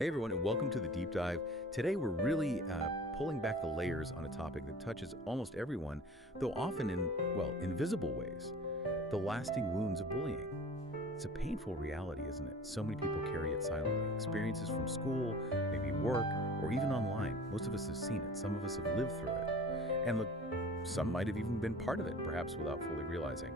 Hey everyone, and welcome to the deep dive. Today we're really pulling back the layers on a topic that touches almost everyone, though often in, well, invisible ways. The lasting wounds of bullying. It's a painful reality, isn't it? So many people carry it silently. Experiences from school, maybe work, or even online. Most of us have seen it. Some of us have lived through it. And look, some might have even been part of it, perhaps without fully realizing.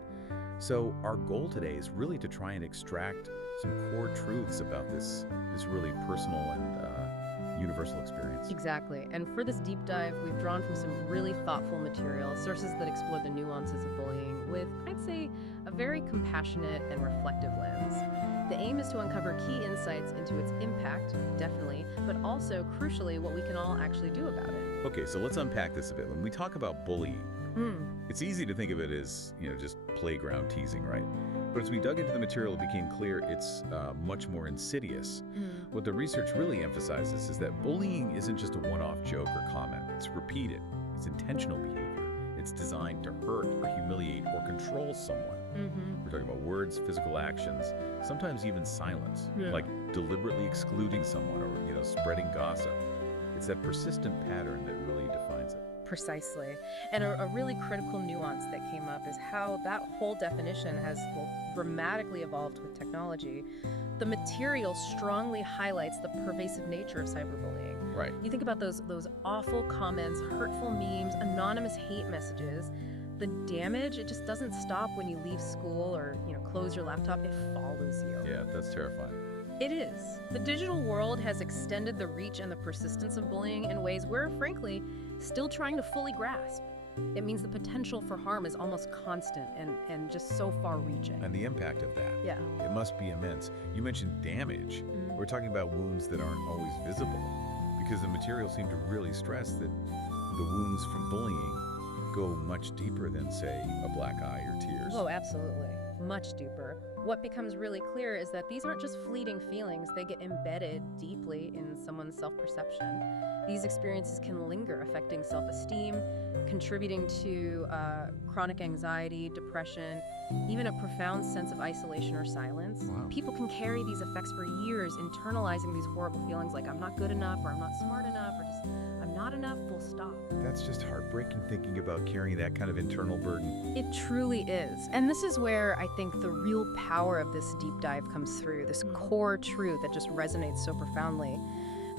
So our goal today is really to try and extract some core truths about this really personal and universal experience. Exactly. And for this deep dive, we've drawn from some really thoughtful material, sources that explore the nuances of bullying with, I'd say, a very compassionate and reflective lens. The aim is to uncover key insights into its impact, definitely, but also, crucially, what we can all actually do about it. Okay, so let's unpack this a bit. When we talk about bullying, it's easy to think of it as, just playground teasing, right? But as we dug into the material, it became clear it's much more insidious. What the research really emphasizes is that bullying isn't just a one-off joke or comment. It's repeated. It's intentional behavior. It's designed to hurt or humiliate or control someone. We're talking about words, physical actions, sometimes even silence, like deliberately excluding someone or spreading gossip. It's that persistent pattern that really defines it. Precisely. And a really critical nuance that came up is how that whole definition has dramatically evolved with technology. The material strongly highlights the pervasive nature of cyberbullying. Right. You think about those awful comments, hurtful memes, anonymous hate messages. The damage, it just doesn't stop when you leave school or close your laptop. It follows you. Yeah, that's terrifying. It is. The digital world has extended the reach and the persistence of bullying in ways we're, frankly, still trying to fully grasp. It means the potential for harm is almost constant and just so far-reaching. And the impact of that. Yeah. It must be immense. You mentioned damage. We're talking about wounds that aren't always visible because the material seemed to really stress that the wounds from bullying go much deeper than, say, a black eye or tears. Oh, absolutely. Much deeper. What becomes really clear is that these aren't just fleeting feelings, they get embedded deeply in someone's self-perception. These experiences can linger, affecting self-esteem, contributing to chronic anxiety, depression, even a profound sense of isolation or silence. Wow. People can carry these effects for years, internalizing these horrible feelings like I'm not good enough, or I'm not smart enough, or just I'm not enough, full stop. That's just heartbreaking thinking about carrying that kind of internal burden. It truly is. And this is where I think the real power of this deep dive comes through, this core truth that just resonates so profoundly.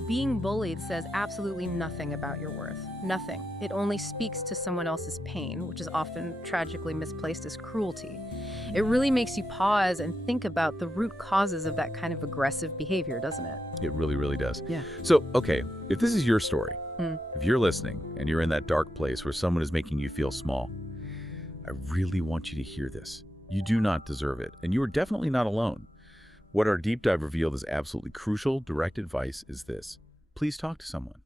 Being bullied says absolutely nothing about your worth. Nothing. It only speaks to someone else's pain, which is often tragically misplaced as cruelty. It really makes you pause and think about the root causes of that kind of aggressive behavior, doesn't it? It really, really does. Yeah. So, okay, if this is your story, if you're listening and you're in that dark place where someone is making you feel small, I really want you to hear this. You do not deserve it, and you are definitely not alone. What our deep dive revealed is absolutely crucial. Direct advice is this. Please talk to someone.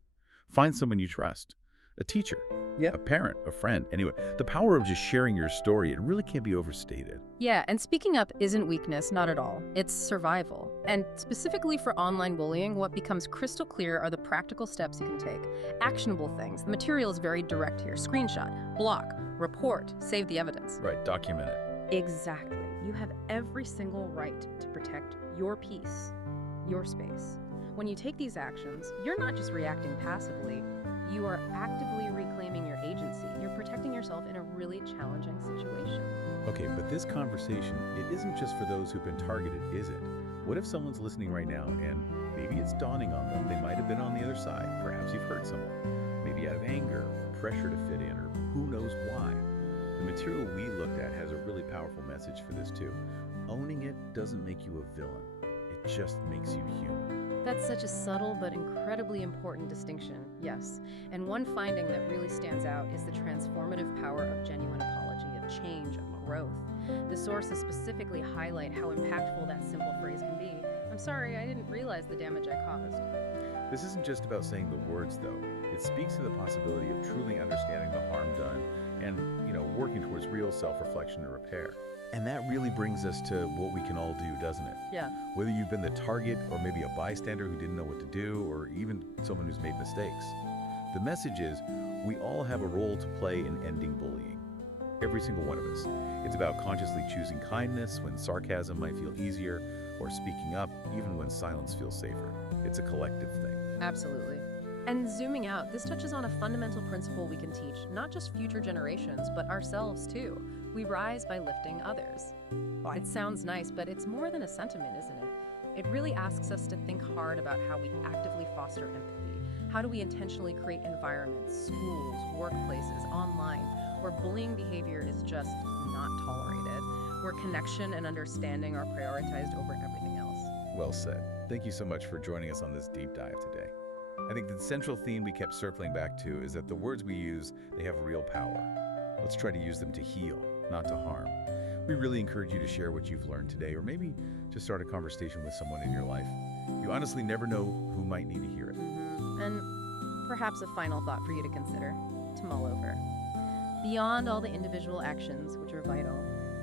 Find someone you trust. A teacher, a parent, a friend. Anyway, the power of just sharing your story, it really can't be overstated. Yeah, and speaking up isn't weakness, not at all. It's survival. And specifically for online bullying, what becomes crystal clear are the practical steps you can take. Actionable things. The material is very direct here. Screenshot, block, report, save the evidence. Right, document it. Exactly. You have every single right to protect your peace, your space. When you take these actions, you're not just reacting passively, you are actively reclaiming your agency. You're protecting yourself in a really challenging situation. Okay, but this conversation, it isn't just for those who've been targeted, is it? What if someone's listening right now and maybe it's dawning on them they might have been on the other side? Perhaps you've hurt someone, maybe out of anger, pressure to fit in, or who knows why. The material we looked at has a really powerful message for this too. Owning it doesn't make you a villain. It just makes you human. That's such a subtle but incredibly important distinction, yes. And one finding that really stands out is the transformative power of genuine apology, of change, of growth. The sources specifically highlight how impactful that simple phrase can be. I'm sorry, I didn't realize the damage I caused. This isn't just about saying the words, though. It speaks to the possibility of truly understanding the harm done and, working towards real self-reflection and repair. And that really brings us to what we can all do, doesn't it? Yeah. Whether you've been the target or maybe a bystander who didn't know what to do, or even someone who's made mistakes. The message is we all have a role to play in ending bullying. Every single one of us. It's about consciously choosing kindness when sarcasm might feel easier, or speaking up even when silence feels safer. It's a collective thing. Absolutely. And zooming out, this touches on a fundamental principle we can teach, not just future generations, but ourselves too. We rise by lifting others. It sounds nice, but it's more than a sentiment, isn't it? It really asks us to think hard about how we actively foster empathy. How do we intentionally create environments, schools, workplaces, online, where bullying behavior is just not tolerated, where connection and understanding are prioritized over everything else? Well said. Thank you so much for joining us on this deep dive today. I think the central theme we kept circling back to is that the words we use, they have real power. Let's try to use them to heal, not to harm. We really encourage you to share what you've learned today, or maybe just start a conversation with someone in your life. You honestly never know who might need to hear it. And perhaps a final thought for you to consider, to mull over. Beyond all the individual actions, which are vital,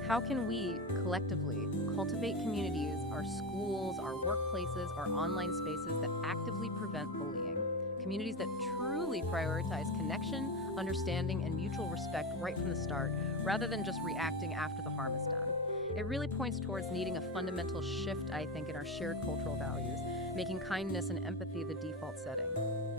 how can we collectively cultivate communities, our schools, our workplaces, our online spaces that actively prevent bullying? Communities that truly prioritize connection, understanding, and mutual respect right from the start, rather than just reacting after the harm is done. It really points towards needing a fundamental shift, I think, in our shared cultural values, making kindness and empathy the default setting.